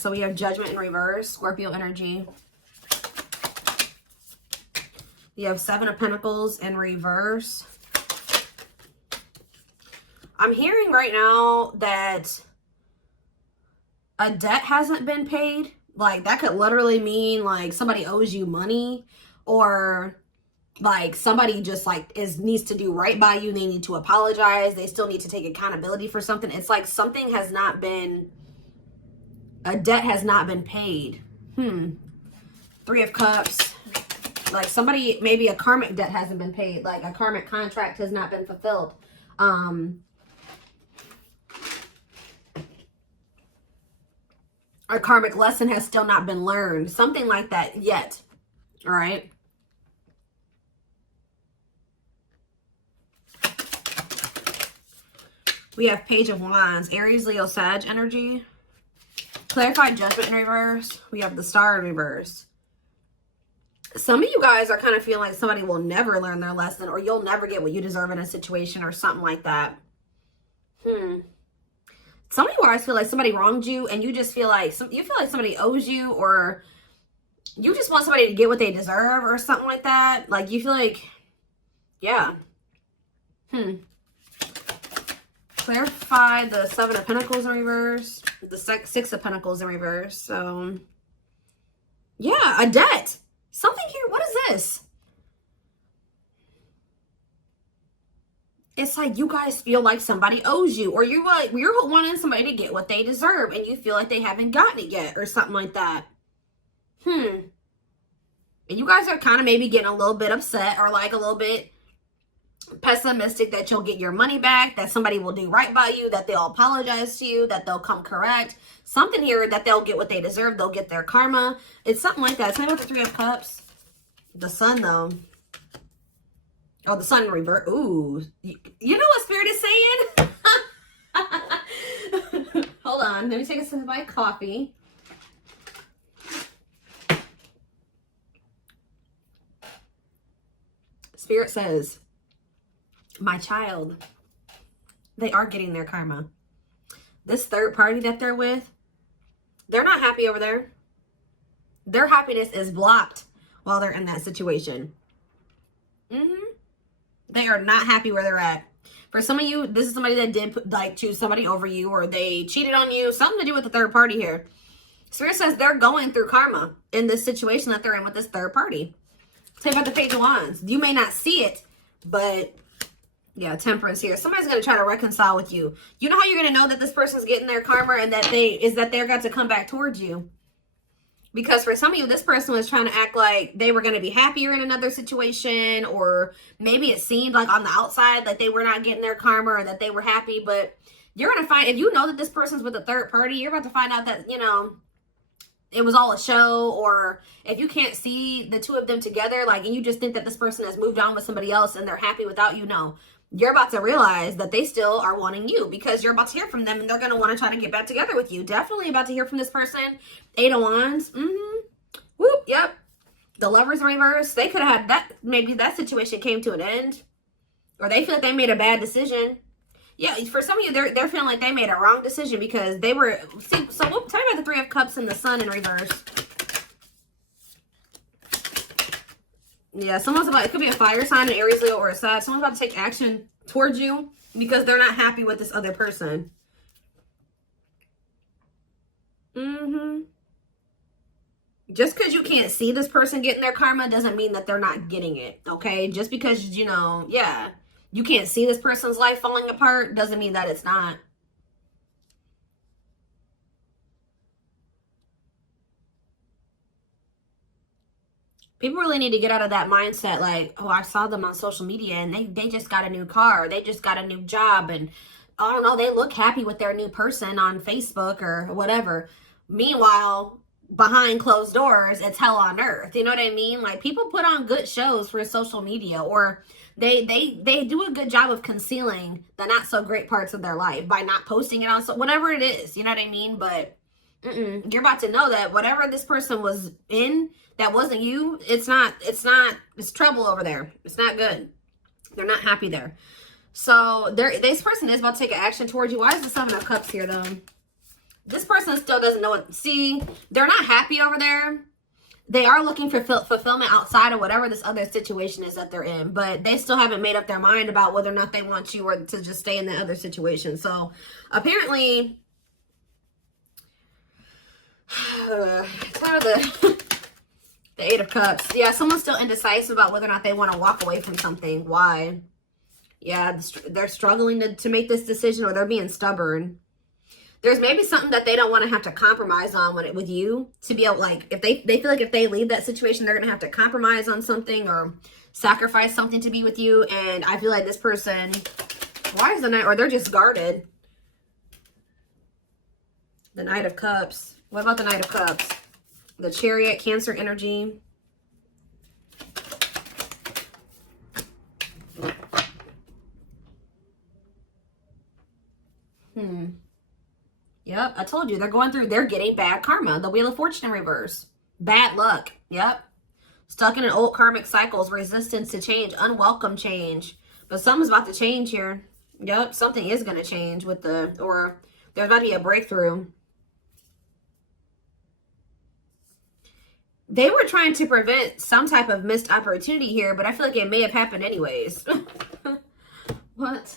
So we have Judgment in reverse, Scorpio energy. You have Seven of Pentacles in reverse. I'm hearing right now that a debt hasn't been paid. Like, that could literally mean, like, somebody owes you money, or, like, somebody just, like, needs to do right by you. They need to apologize. They still need to take accountability for something. It's like something has not been, a debt has not been paid. Three of Cups. Like, somebody, maybe a karmic debt hasn't been paid. Like, a karmic contract has not been fulfilled. A karmic lesson has still not been learned. Something like that yet. All right. We have Page of Wands. Aries, Leo, Sag energy. Clarified Judgment in reverse. We have the Star in reverse. Some of you guys are kind of feeling like somebody will never learn their lesson, or you'll never get what you deserve in a situation, or something like that. Some of you guys feel like somebody wronged you, and you just feel like somebody owes you, or you just want somebody to get what they deserve, or something like that. Like, you feel like, yeah. Clarify the Seven of Pentacles in reverse, the Six of Pentacles in reverse. So, yeah, a debt. Something here. What is this? It's like you guys feel like somebody owes you, or you're wanting somebody to get what they deserve, and you feel like they haven't gotten it yet, or something like that. And you guys are kind of maybe getting a little bit upset, or like a little bit pessimistic that you'll get your money back, that somebody will do right by you, that they'll apologize to you, that they'll come correct. Something here that they'll get what they deserve. They'll get their karma. It's something like that. Tell me about the Three of Cups. The Sun, though. Oh, the Sun in reverse. Ooh. You know what Spirit is saying? Hold on. Let me take a sip of my coffee. Spirit says, my child, they are getting their karma. This third party that they're with, they're not happy over there. Their happiness is blocked while they're in that situation. They are not happy where they're at. For some of you, this is somebody that did like choose somebody over you, or they cheated on you. Something to do with the third party here. Spirit says they're going through karma in this situation that they're in with this third party. Say about the Page of Wands. You may not see it, but yeah, Temperance here. Somebody's going to try to reconcile with you. You know how you're going to know that this person's getting their karma, and that they're got to come back towards you? Because for some of you, this person was trying to act like they were going to be happier in another situation, or maybe it seemed like on the outside like they were not getting their karma, or that they were happy. But you're going to find, if you know that this person's with a third party, you're about to find out that, you know, it was all a show. Or if you can't see the two of them together, like, and you just think that this person has moved on with somebody else and they're happy without you, no. You're about to realize that they still are wanting you, because you're about to hear from them, and they're going to want to try to get back together with you. Definitely about to hear from this person. Eight of Wands. Whoop. Yep. The Lovers in reverse. They could have had that. Maybe that situation came to an end, or they feel like they made a bad decision. Yeah. For some of you, they're feeling like they made a wrong decision, because they were. See, so we'll tell you about the Three of Cups and the Sun in reverse. Yeah, someone's about, it could be a fire sign, an Aries, Leo, or a Sag. Someone's about to take action towards you because they're not happy with this other person. Just because you can't see this person getting their karma doesn't mean that they're not getting it, okay? Just because, you know, yeah, you can't see this person's life falling apart doesn't mean that it's not. People really need to get out of that mindset, like, oh, I saw them on social media and they just got a new car, they just got a new job, and I don't know, they look happy with their new person on Facebook or whatever. Meanwhile, behind closed doors, it's hell on earth. You know what I mean? Like, people put on good shows for social media, or they do a good job of concealing the not so great parts of their life by not posting it on, so whatever it is, you know what I mean? But you're about to know that whatever this person was in that wasn't you, it's trouble over there. It's not good. They're not happy there. So this person is about to take an action towards you. Why is the Seven of Cups here, though? This person still doesn't know what, see, they're not happy over there. They are looking for fulfillment outside of whatever this other situation is that they're in, but they still haven't made up their mind about whether or not they want you or to just stay in the other situation. So apparently, kind of the Eight of Cups. Yeah, someone's still indecisive about whether or not they want to walk away from something. Why? Yeah, they're struggling to make this decision, or they're being stubborn. There's maybe something that they don't want to have to compromise on with you to be able, like, if they feel like if they leave that situation, they're going to have to compromise on something or sacrifice something to be with you. And I feel like this person, why is the Knight, or they're just guarded. The Knight of Cups. What about the Knight of Cups? The Chariot, Cancer energy. Yep, I told you, they're getting bad karma. The Wheel of Fortune in reverse. Bad luck. Yep. Stuck in an old karmic cycles, resistance to change, unwelcome change. But something's about to change here. Yep, something is going to change or there's about to be a breakthrough. They were trying to prevent some type of missed opportunity here, but I feel like it may have happened anyways. What?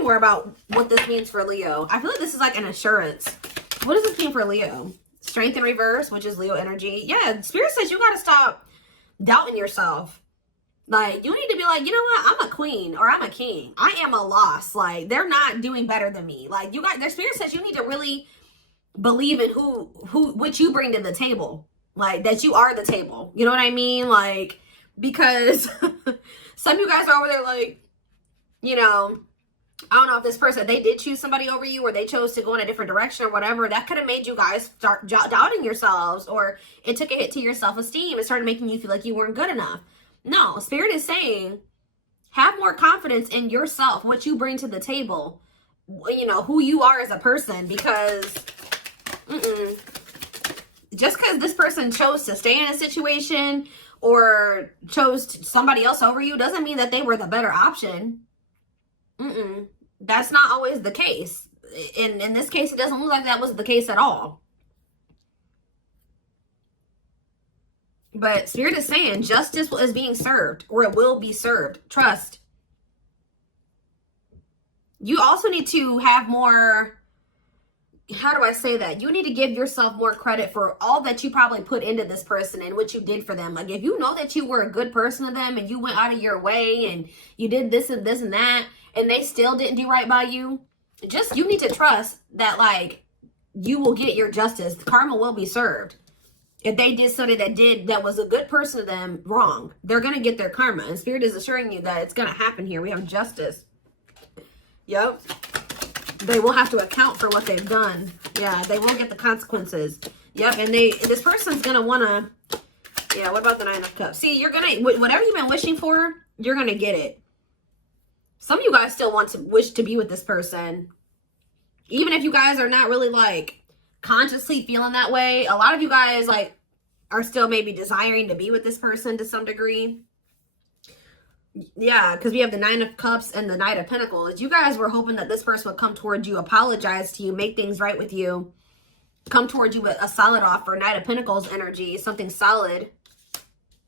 More about what this means for Leo. I feel like this is like an assurance. What does this mean for Leo? Strength in reverse, which is Leo energy. Yeah, Spirit says you got to stop doubting yourself. Like, you need to be like, you know what? I'm a queen or I'm a king. I am a loss. Like, they're not doing better than me. Like, you got, their Spirit says you need to really believe in what you bring to the table. Like, that you are the table. You know what I mean? Like, because some of you guys are over there like, you know, I don't know if this person, they did choose somebody over you or they chose to go in a different direction or whatever. That could have made you guys start doubting yourselves, or it took a hit to your self-esteem. It started making you feel like you weren't good enough. No, Spirit is saying, have more confidence in yourself, what you bring to the table, you know, who you are as a person, because just because this person chose to stay in a situation or chose somebody else over you doesn't mean that they were the better option. That's not always the case. In this case, it doesn't look like that was the case at all. But Spirit is saying justice is being served, or it will be served. Trust. You also need to have more, how do I say that? You need to give yourself more credit for all that you probably put into this person and what you did for them. Like, if you know that you were a good person to them and you went out of your way and you did this and this and that, and they still didn't do right by you, you need to trust that, like, you will get your justice. Karma will be served. If they did something that was a good person to them wrong, they're going to get their karma. And Spirit is assuring you that it's going to happen here. We have justice. Yep. They will have to account for what they've done. Yeah, they will get the consequences. Yep, and this person's going to want to, yeah, what about the Nine of Cups? See, you're going to, whatever you've been wishing for, you're going to get it. Some of you guys still want to wish to be with this person. Even if you guys are not really, like, consciously feeling that way, a lot of you guys, like, are still maybe desiring to be with this person to some degree. Yeah, because we have the Nine of Cups and the Knight of Pentacles. You guys were hoping that this person would come towards you, apologize to you, make things right with you, come towards you with a solid offer. Knight of Pentacles energy, something solid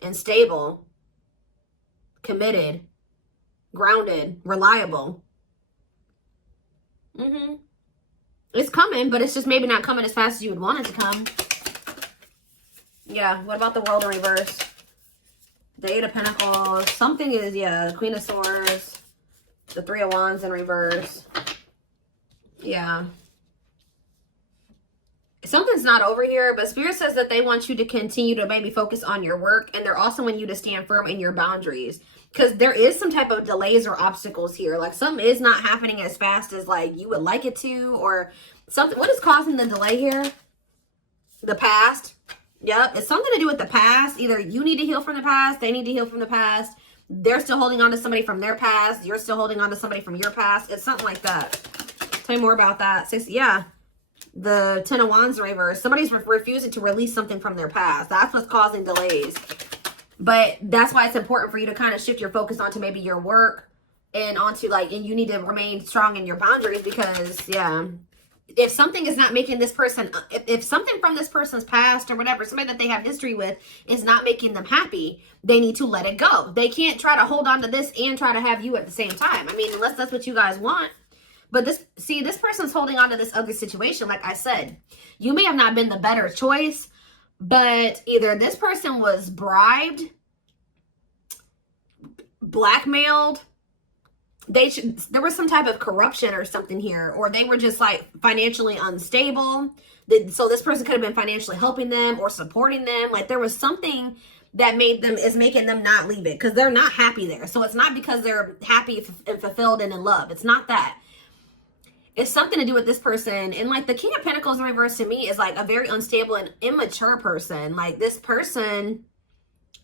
and stable, committed, grounded, reliable. It's coming, but it's just maybe not coming as fast as you would want it to come. Yeah, what about the World in reverse? The Eight of Pentacles. Something is, yeah, the Queen of Swords. The Three of Wands in reverse. Yeah. Something's not over here, but Spirit says that they want you to continue to maybe focus on your work, and they're also want you to stand firm in your boundaries. Because there is some type of delays or obstacles here. Like, something is not happening as fast as, like, you would like it to, or something. What is causing the delay here? The past. Yep, it's something to do with the past. Either you need to heal from the past, they need to heal from the past. They're still holding on to somebody from their past. You're still holding on to somebody from your past. It's something like that. Play more about that. Yeah. The Ten of Wands in reverse. Somebody's refusing to release something from their past. That's what's causing delays. But that's why it's important for you to kind of shift your focus onto maybe your work and onto like, and you need to remain strong in your boundaries because, yeah, if something is not making this person, if something from this person's past or whatever, somebody that they have history with is not making them happy, they need to let it go. They can't try to hold on to this and try to have you at the same time. I mean, unless that's what you guys want. But this person's holding on to this other situation. Like I said, you may have not been the better choice, but either this person was bribed, blackmailed, there was some type of corruption or something here, or they were just like financially unstable. So this person could have been financially helping them or supporting them. Like there was something that is making them not leave it because they're not happy there. So it's not because they're happy and fulfilled and in love. It's not that. It's something to do with this person. And like the King of Pentacles in reverse to me is like a very unstable and immature person. Like this person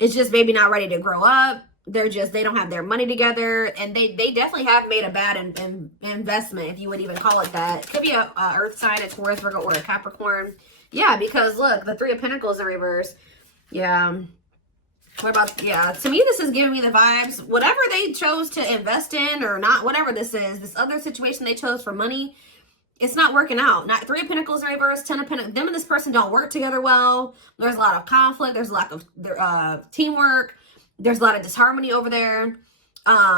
is just maybe not ready to grow up. They don't have their money together, and they definitely have made a bad investment, if you would even call it that. It could be a earth sign, a Taurus, Virgo, or a Capricorn. Yeah, because look, the Three of Pentacles in reverse. Yeah. What about, yeah, to me, this is giving me the vibes. Whatever they chose to invest in or not, whatever this is, this other situation they chose for money, it's not working out. Not Three of Pentacles in reverse, Ten of Pentacles. Them and this person don't work together well. There's a lot of conflict. There's a lack of teamwork. There's a lot of disharmony over there.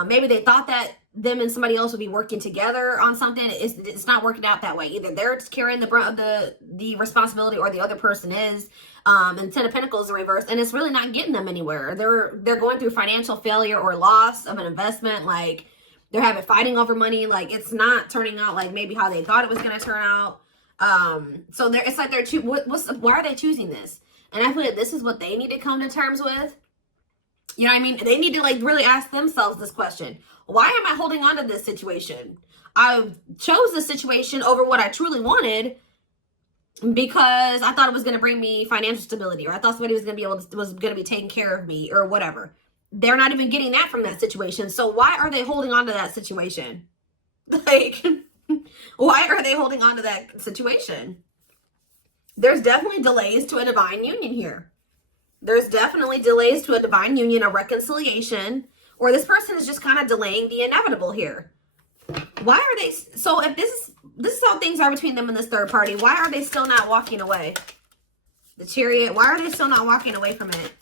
Maybe they thought that them and somebody else would be working together on something. It's not working out that way. Either they're carrying the brunt of the responsibility or the other person is. And Ten of Pentacles in reverse. And it's really not getting them anywhere. They're going through financial failure or loss of an investment. Like they're having fighting over money. Like it's not turning out like maybe how they thought it was going to turn out. So it's like why are they choosing this? And I feel like this is what they need to come to terms with. You know what I mean? They need to like really ask themselves this question. Why am I holding on to this situation? I chose this situation over what I truly wanted because I thought it was going to bring me financial stability, or I thought somebody was going to be taking care of me or whatever. They're not even getting that from that situation. So why are they holding on to that situation? Like, why are they holding on to that situation? There's definitely delays to a divine union here. There's definitely delays to a divine union, a reconciliation, or this person is just kind of delaying the inevitable here. Why are they, so if this is how things are between them and this third party, why are they still not walking away? The Chariot, why are they still not walking away from it?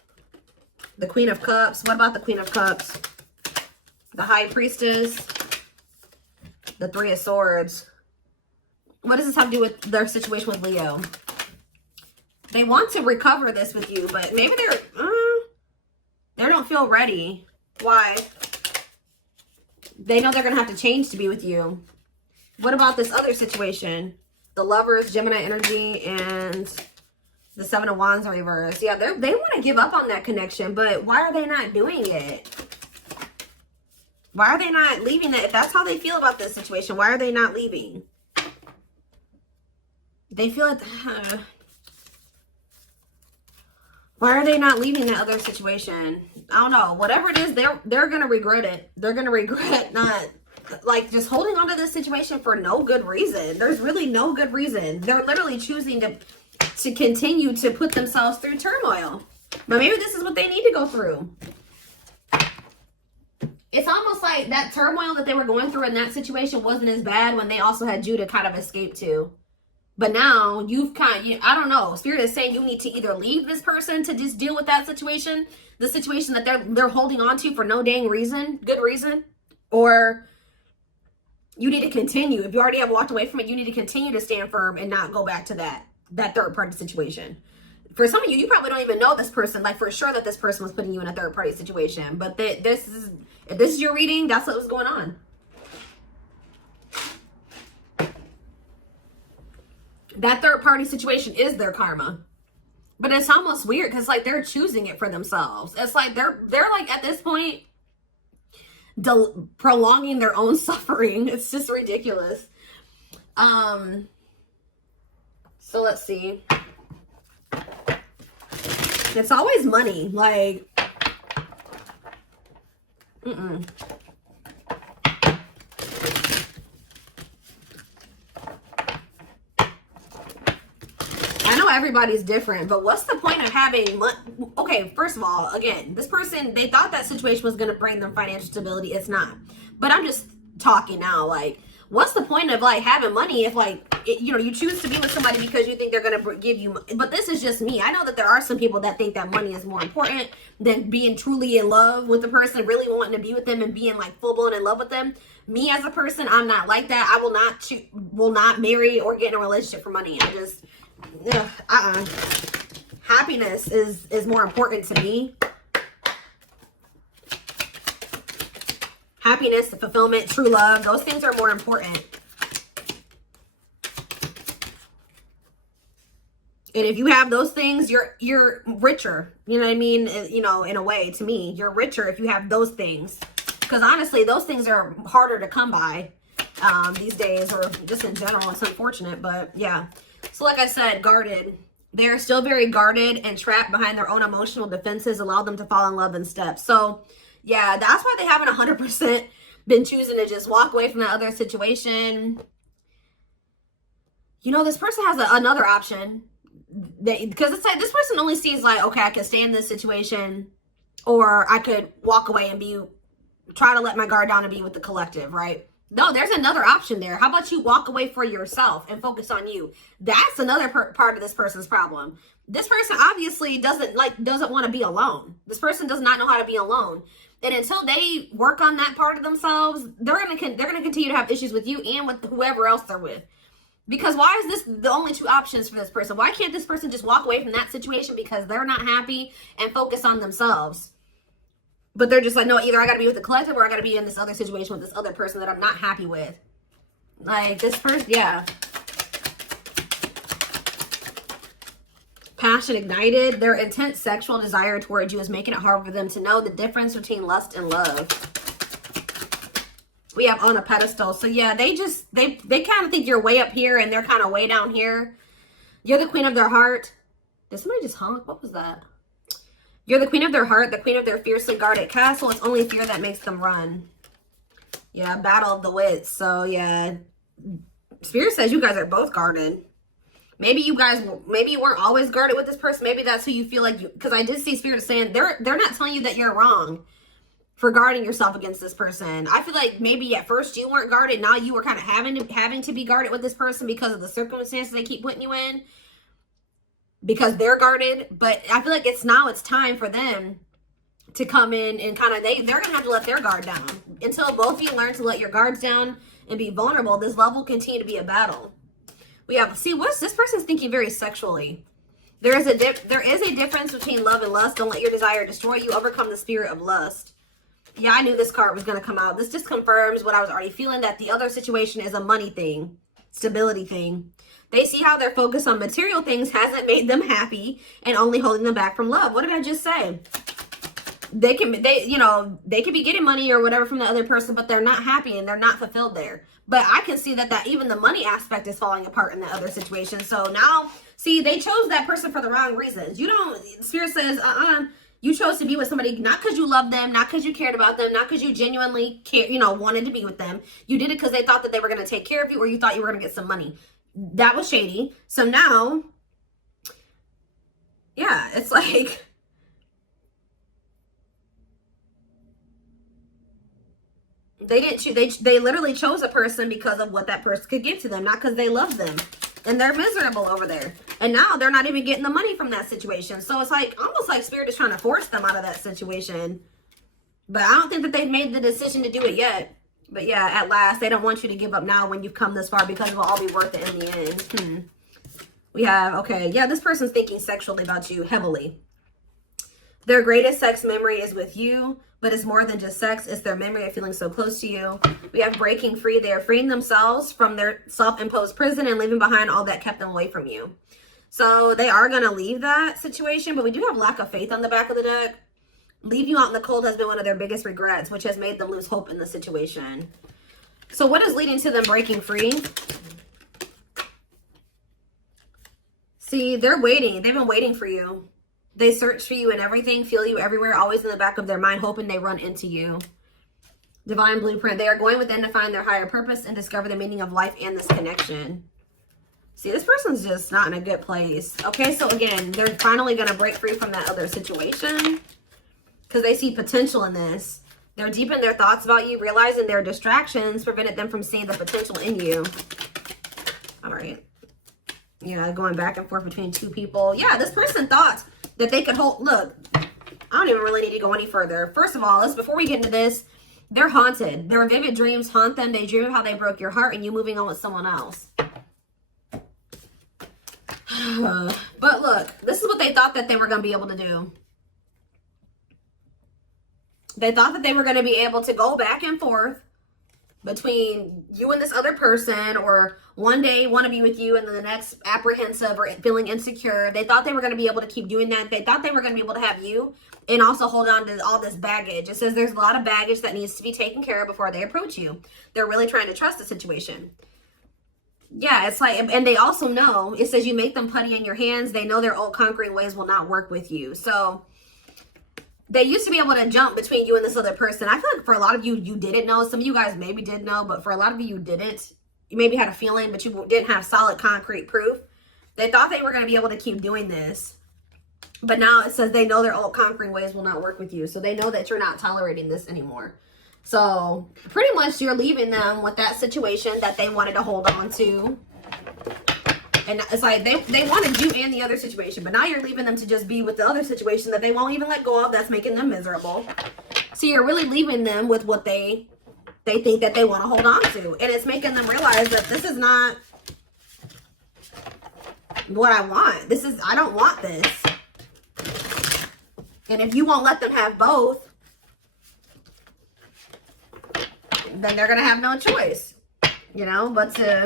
The Queen of Cups, what about the Queen of Cups? The High Priestess, the Three of Swords. What does this have to do with their situation with Leo? They want to recover this with you, but maybe they don't feel ready. Why? They know they're going to have to change to be with you. What about this other situation? The Lovers, Gemini energy, and the Seven of Wands in reverse. Yeah, they want to give up on that connection, but why are they not doing it? Why are they not leaving it? If that's how they feel about this situation, why are they not leaving? They feel like... why are they not leaving that other situation? I don't know. Whatever it is, they're going to regret it. They're going to regret not, like, just holding on to this situation for no good reason. There's really no good reason. They're literally choosing to continue to put themselves through turmoil. But maybe this is what they need to go through. It's almost like that turmoil that they were going through in that situation wasn't as bad when they also had you to kind of escape to. But now you've I don't know. Spirit is saying you need to either leave this person to just deal with that situation, the situation that they're holding on to for no dang reason, good reason, or you need to continue. If you already have walked away from it, you need to continue to stand firm and not go back to that third party situation. For some of you, you probably don't even know this person, like for sure that this person was putting you in a third party situation. But if this is your reading, that's what was going on. That third party situation is their karma. But it's almost weird because like they're choosing it for themselves. It's like they're like at this point prolonging their own suffering. It's just ridiculous. So let's see. It's always money. Like everybody's different, but what's the point of having okay, first of all, again, this person, they thought that situation was going to bring them financial stability. It's not. But I'm just talking now, like, what's the point of like having money if like you know, you choose to be with somebody because you think they're going to give you, but this is just me. I know that there are some people that think that money is more important than being truly in love with the person, really wanting to be with them and being like full blown in love with them. Me as a person, I'm not like that. I will not marry or get in a relationship for money. I just happiness is more important to me. Happiness, the fulfillment, true love, those things are more important. And if you have those things, you're richer. You know what I mean? You know, in a way, to me, you're richer if you have those things. Because honestly, those things are harder to come by these days, or just in general. It's unfortunate, but yeah. So like I said, guarded. They're still very guarded and trapped behind their own emotional defenses, allow them to fall in love in steps. So yeah, that's why they haven't 100% been choosing to just walk away from that other situation. You know, this person has another option. Because it's like, this person only sees like, okay, I can stay in this situation, or I could walk away and try to let my guard down and be with the collective, right? No, there's another option there. How about you walk away for yourself and focus on you? That's another part of this person's problem. This person obviously doesn't want to be alone. This person does not know how to be alone. And until they work on that part of themselves, they're gonna continue to have issues with you and with whoever else they're with. Because why is this the only two options for this person? Why can't this person just walk away from that situation because they're not happy and focus on themselves? But they're just like, no, either I got to be with the collective or I got to be in this other situation with this other person that I'm not happy with. Like, this person, yeah. Passion ignited. Their intense sexual desire towards you is making it hard for them to know the difference between lust and love. We have on a pedestal. So yeah, they kind of think you're way up here and they're kind of way down here. You're the queen of their heart. Did somebody just honk? What was that? You're the queen of their heart, the queen of their fiercely guarded castle. It's only fear that makes them run. Yeah, battle of the wits. So yeah, Spirit says you guys are both guarded. Maybe you weren't always guarded with this person. Maybe that's who you feel like you, because I did see Spirit saying they're not telling you that you're wrong for guarding yourself against this person. I feel like maybe at first you weren't guarded. Now you were kind of having to be guarded with this person because of the circumstances they keep putting you in. Because they're guarded. But I feel like it's time for them to come in and kind of, they're going to have to let their guard down. Until both of you learn to let your guards down and be vulnerable, this love will continue to be a battle. We have, see, this person's thinking very sexually. There is a difference between love and lust. Don't let your desire destroy you. Overcome the spirit of lust. Yeah, I knew this card was going to come out. This just confirms what I was already feeling, that the other situation is a money thing, stability thing. They see how their focus on material things hasn't made them happy and only holding them back from love. What did I just say? They could be getting money or whatever from the other person, but they're not happy and they're not fulfilled there. But I can see that even the money aspect is falling apart in the other situation. So now, see, they chose that person for the wrong reasons. Spirit says, you chose to be with somebody not because you loved them, not because you cared about them, not because you genuinely wanted to be with them. You did it because they thought that they were going to take care of you, or you thought you were going to get some money. That was shady. So now, yeah, it's like, they literally chose a person because of what that person could give to them, not because they love them. And they're miserable over there. And now they're not even getting the money from that situation. So it's like, almost like Spirit is trying to force them out of that situation. But I don't think that they've made the decision to do it yet. But yeah, at last, they don't want you to give up now when you've come this far, because it will all be worth it in the end. We have, okay, yeah, this person's thinking sexually about you heavily. Their greatest sex memory is with you, but it's more than just sex. It's their memory of feeling so close to you. We have breaking free. They are freeing themselves from their self-imposed prison and leaving behind all that kept them away from you. So they are going to leave that situation, but we do have lack of faith on the back of the deck. Leave you out in the cold has been one of their biggest regrets, which has made them lose hope in the situation. So what is leading to them breaking free? See, they're waiting. They've been waiting for you. They search for you and everything, feel you everywhere, always in the back of their mind, hoping they run into you. Divine blueprint. They are going within to find their higher purpose and discover the meaning of life and this connection. See, this person's just not in a good place. Okay, so again, they're finally going to break free from that other situation because they see potential in this. They're deep in their thoughts about you, realizing their distractions prevented them from seeing the potential in you. All right. Yeah, going back and forth between two people. Yeah, this person thought that they could hold... Look, I don't even really need to go any further. First of all, before we get into this, they're haunted. Their vivid dreams haunt them. They dream of how they broke your heart and you moving on with someone else. But look, this is what they thought that they were going to be able to do. They thought that they were going to be able to go back and forth between you and this other person, or one day want to be with you and then the next apprehensive or feeling insecure. They thought they were going to be able to keep doing that. They thought they were going to be able to have you and also hold on to all this baggage. It says there's a lot of baggage that needs to be taken care of before they approach you. They're really trying to trust the situation. Yeah, it's like, and they also know, it says you make them putty in your hands. They know their old conquering ways will not work with you. So they used to be able to jump between you and this other person. I feel like for a lot of you, you didn't know. Some of you guys maybe did know, but for a lot of you, you didn't. You maybe had a feeling, but you didn't have solid concrete proof. They thought they were going to be able to keep doing this. But now it says they know their old conquering ways will not work with you. So they know that you're not tolerating this anymore. So pretty much you're leaving them with that situation that they wanted to hold on to. And it's like they wanted you and the other situation, but now you're leaving them to just be with the other situation that they won't even let go of, that's making them miserable. So you're really leaving them with what they think that they want to hold on to. And it's making them realize that this is not what I want. I don't want this. And if you won't let them have both, then they're going to have no choice, you know, but to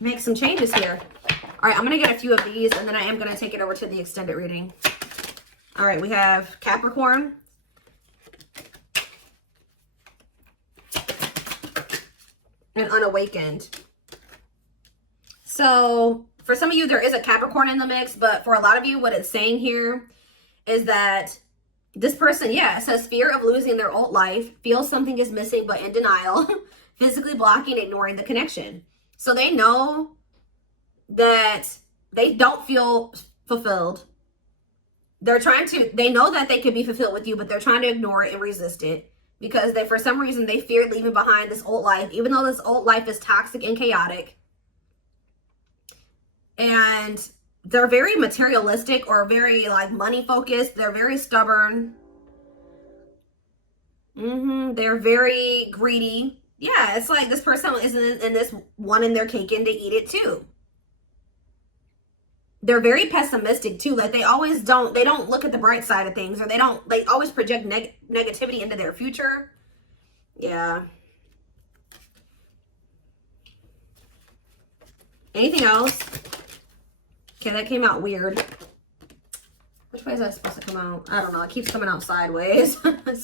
make some changes here. All right, I'm going to get a few of these, and then I am going to take it over to the extended reading. All right, we have Capricorn. And Unawakened. So for some of you, there is a Capricorn in the mix, but for a lot of you, what it's saying here is that this person, yeah, it says fear of losing their old life, feels something is missing but in denial, physically blocking, ignoring the connection. So they know that they don't feel fulfilled. They know that they could be fulfilled with you, but they're trying to ignore it and resist it because for some reason, they fear leaving behind this old life, even though this old life is toxic and chaotic. And they're very materialistic or very like money focused. They're very stubborn. They're very greedy. Yeah, it's like this person is in this wanting their cake and to eat it too. They're very pessimistic too. Like they don't look at the bright side of things, or they always project negativity into their future. Yeah. Anything else? Okay, that came out weird. Which way is that supposed to come out? I don't know. It keeps coming out sideways.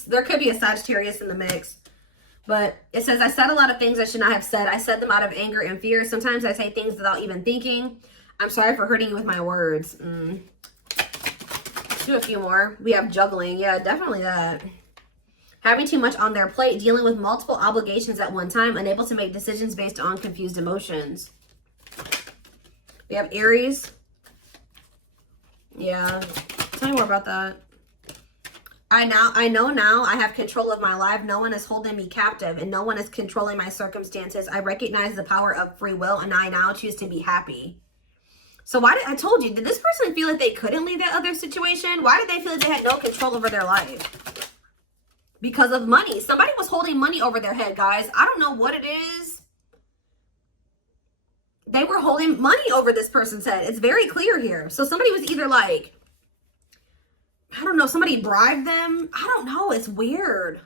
There could be a Sagittarius in the mix. But it says, I said a lot of things I should not have said. I said them out of anger and fear. Sometimes I say things without even thinking. I'm sorry for hurting you with my words. Let's do a few more. We have juggling. Yeah, definitely that. Having too much on their plate. Dealing with multiple obligations at one time. Unable to make decisions based on confused emotions. We have Aries. Yeah. Tell me more about that. I know now I have control of my life. No one is holding me captive and no one is controlling my circumstances. I recognize the power of free will and I now choose to be happy. So I told you, did this person feel like they couldn't leave that other situation? Why did they feel like they had no control over their life? Because of money. Somebody was holding money over their head, guys. I don't know what it is. They were holding money over this person's head. It's very clear here. So somebody was either like, I don't know, somebody bribed them. I don't know. It's weird.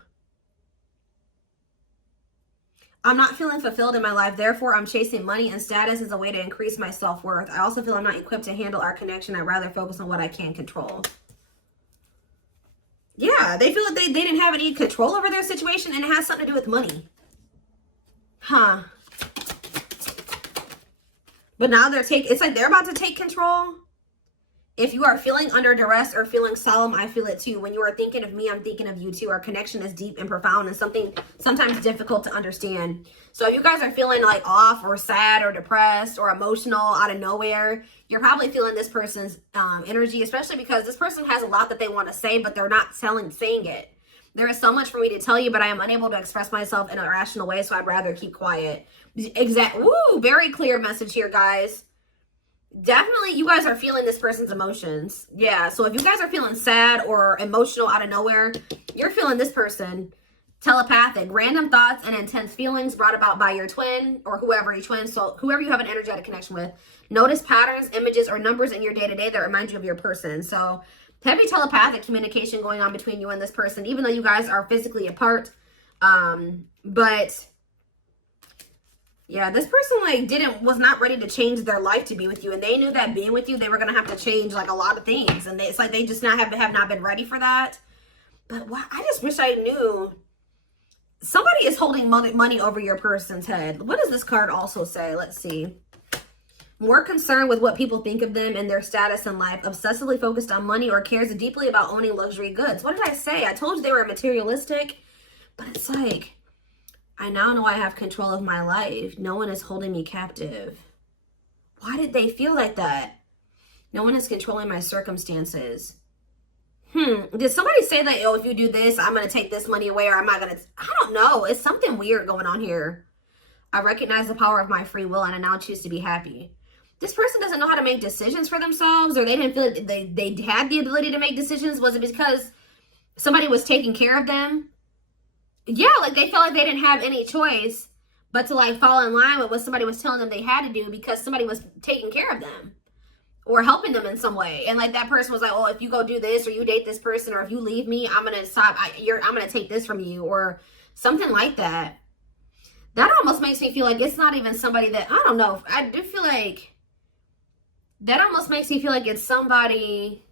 I'm not feeling fulfilled in my life. Therefore, I'm chasing money and status as a way to increase my self-worth. I also feel I'm not equipped to handle our connection. I'd rather focus on what I can control. Yeah, they feel like they didn't have any control over their situation and it has something to do with money. Huh. But now it's like they're about to take control. If you are feeling under duress or feeling solemn, I feel it too. When you are thinking of me, I'm thinking of you too. Our connection is deep and profound and something sometimes difficult to understand. So if you guys are feeling like off or sad or depressed or emotional out of nowhere, you're probably feeling this person's energy, especially because this person has a lot that they want to say, but they're not saying it. There is so much for me to tell you, but I am unable to express myself in a rational way, so I'd rather keep quiet. Woo, very clear message here, guys. Definitely, you guys are feeling this person's emotions. Yeah, so if you guys are feeling sad or emotional out of nowhere, you're feeling this person. Telepathic, random thoughts and intense feelings brought about by your twin or whoever you twin, so whoever you have an energetic connection with. Notice patterns, images, or numbers in your day-to-day that remind you of your person. So heavy telepathic communication going on between you and this person, even though you guys are physically apart. But yeah, this person like was not ready to change their life to be with you, and they knew that being with you, they were gonna have to change like a lot of things, and it's like they just have not been ready for that. But I just wish I knew. Somebody is holding money over your person's head. What does this card also say? Let's see. More concerned with what people think of them and their status in life, obsessively focused on money, or cares deeply about owning luxury goods. What did I say? I told you they were materialistic, but it's like, I now know I have control of my life. No one is holding me captive. Why did they feel like that? No one is controlling my circumstances. Did somebody say that, oh, if you do this, I'm going to take this money away, or I'm not going to, I don't know. It's something weird going on here. I recognize the power of my free will, and I now choose to be happy. This person doesn't know how to make decisions for themselves, or they didn't feel like they had the ability to make decisions. Was it because somebody was taking care of them? Yeah, like they felt like they didn't have any choice but to like fall in line with what somebody was telling them they had to do because somebody was taking care of them or helping them in some way. And like that person was like, oh, if you go do this or you date this person or if you leave me, I'm going to stop. I'm going to take this from you or something like that. That almost makes me feel like it's not even somebody that, I don't know. I do feel like that almost makes me feel like it's somebody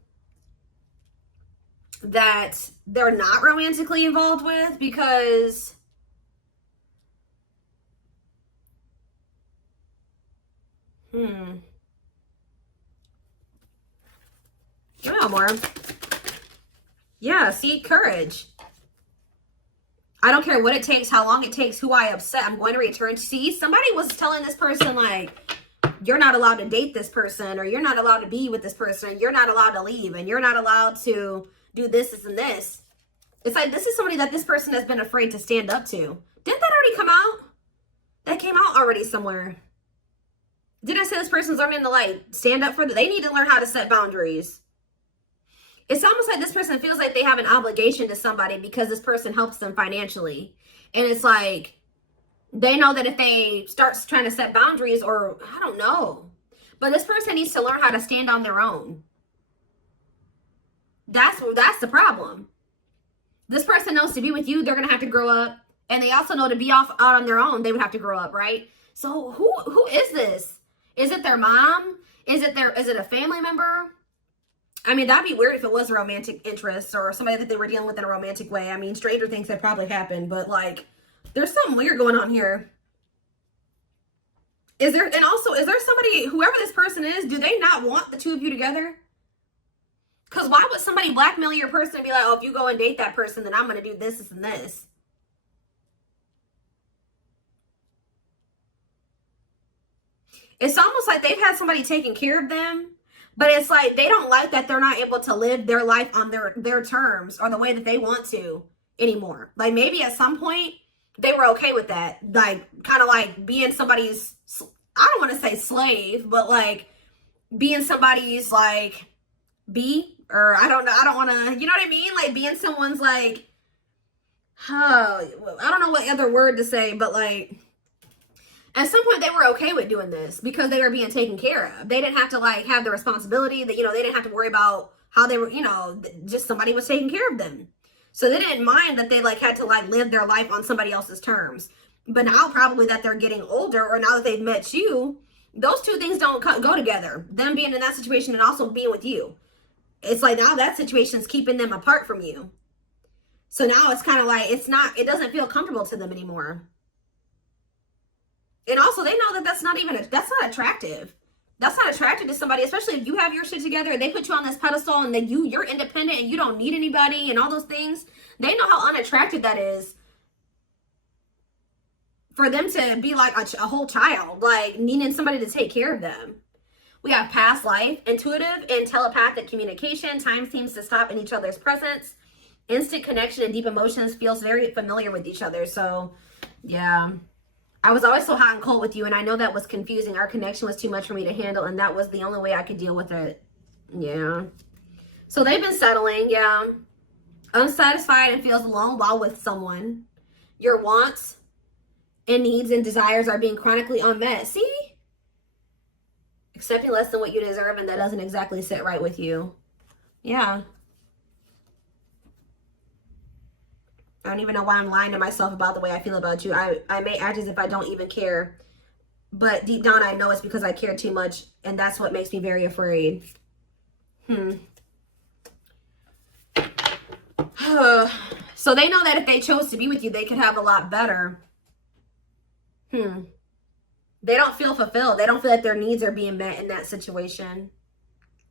that they're not romantically involved with because yeah, more. Yeah, see, courage. I don't care what it takes, how long it takes, who I upset, I'm going to return to. See, somebody was telling this person like, you're not allowed to date this person, or you're not allowed to be with this person, or you're not allowed to leave, and you're not allowed to do this and this. It's like, this is somebody that this person has been afraid to stand up to. Didn't that already come out? That came out already somewhere. Didn't I say this person's learning to like stand up for they need to learn how to set boundaries. It's almost like this person feels like they have an obligation to somebody because this person helps them financially. And it's like, they know that if they start trying to set boundaries, or I don't know, but this person needs to learn how to stand on their own. That's the problem. This person knows to be with you, they're going to have to grow up. And they also know to be out on their own, they would have to grow up, right? So who is this? Is it their mom? Is it a family member? I mean, that'd be weird if it was a romantic interest or somebody that they were dealing with in a romantic way. I mean, stranger things have probably happened, but like, there's something weird going on here. Is there somebody, whoever this person is, do they not want the two of you together? Because why would somebody blackmail your person and be like, oh, if you go and date that person, then I'm going to do this, this, and this? It's almost like they've had somebody taking care of them, but it's like they don't like that they're not able to live their life on their terms or the way that they want to anymore. Like maybe at some point they were okay with that. Like kind of like being somebody's, I don't want to say slave, but like being somebody's like or I don't want to, you know what I mean? Like being someone's like, I don't know what other word to say, but like, at some point, they were okay with doing this because they were being taken care of. They didn't have to, like, have the responsibility that, they didn't have to worry about how they were, just somebody was taking care of them. So they didn't mind that they, like, had to, like, live their life on somebody else's terms. But now, probably that they're getting older or now that they've met you, those two things don't go together. Them being in that situation and also being with you. It's like now that situation's keeping them apart from you. So now it's kind of like, it doesn't feel comfortable to them anymore. And also, they know that that's not attractive. That's not attracted to somebody, especially if you have your shit together and they put you on this pedestal and then you're independent and you don't need anybody and all those things. They know how unattractive that is for them to be like a whole child, like needing somebody to take care of them. We have past life, intuitive and telepathic communication. Time seems to stop in each other's presence. Instant connection and deep emotions, feels very familiar with each other. So, yeah. I was always so hot and cold with you, and I know that was confusing. Our connection was too much for me to handle, and that was the only way I could deal with it. Yeah. So they've been settling, yeah. Unsatisfied and feels alone while with someone. Your wants and needs and desires are being chronically unmet. See? Accepting less than what you deserve, and that doesn't exactly sit right with you. Yeah. I don't even know why I'm lying to myself about the way I feel about you. I may act as if I don't even care. But deep down, I know it's because I care too much. And that's what makes me very afraid. So they know that if they chose to be with you, they could have a lot better. They don't feel fulfilled. They don't feel like their needs are being met in that situation.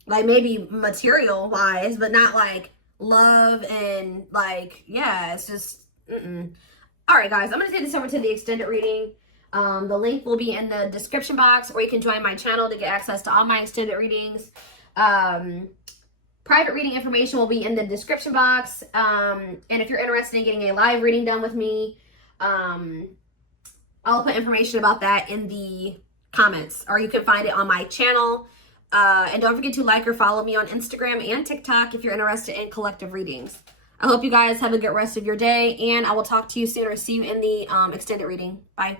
Like maybe material-wise, but not like love and like, yeah, it's just all right, guys, I'm gonna take this over to the extended reading. The link will be in the description box, or you can join my channel to get access to all my extended readings. Private reading information will be in the description box, and if you're interested in getting a live reading done with me, I'll put information about that in the comments, or you can find it on my channel. And don't forget to like or follow me on Instagram and TikTok if you're interested in collective readings. I hope you guys have a good rest of your day, and I will talk to you soon or see you in the extended reading. Bye.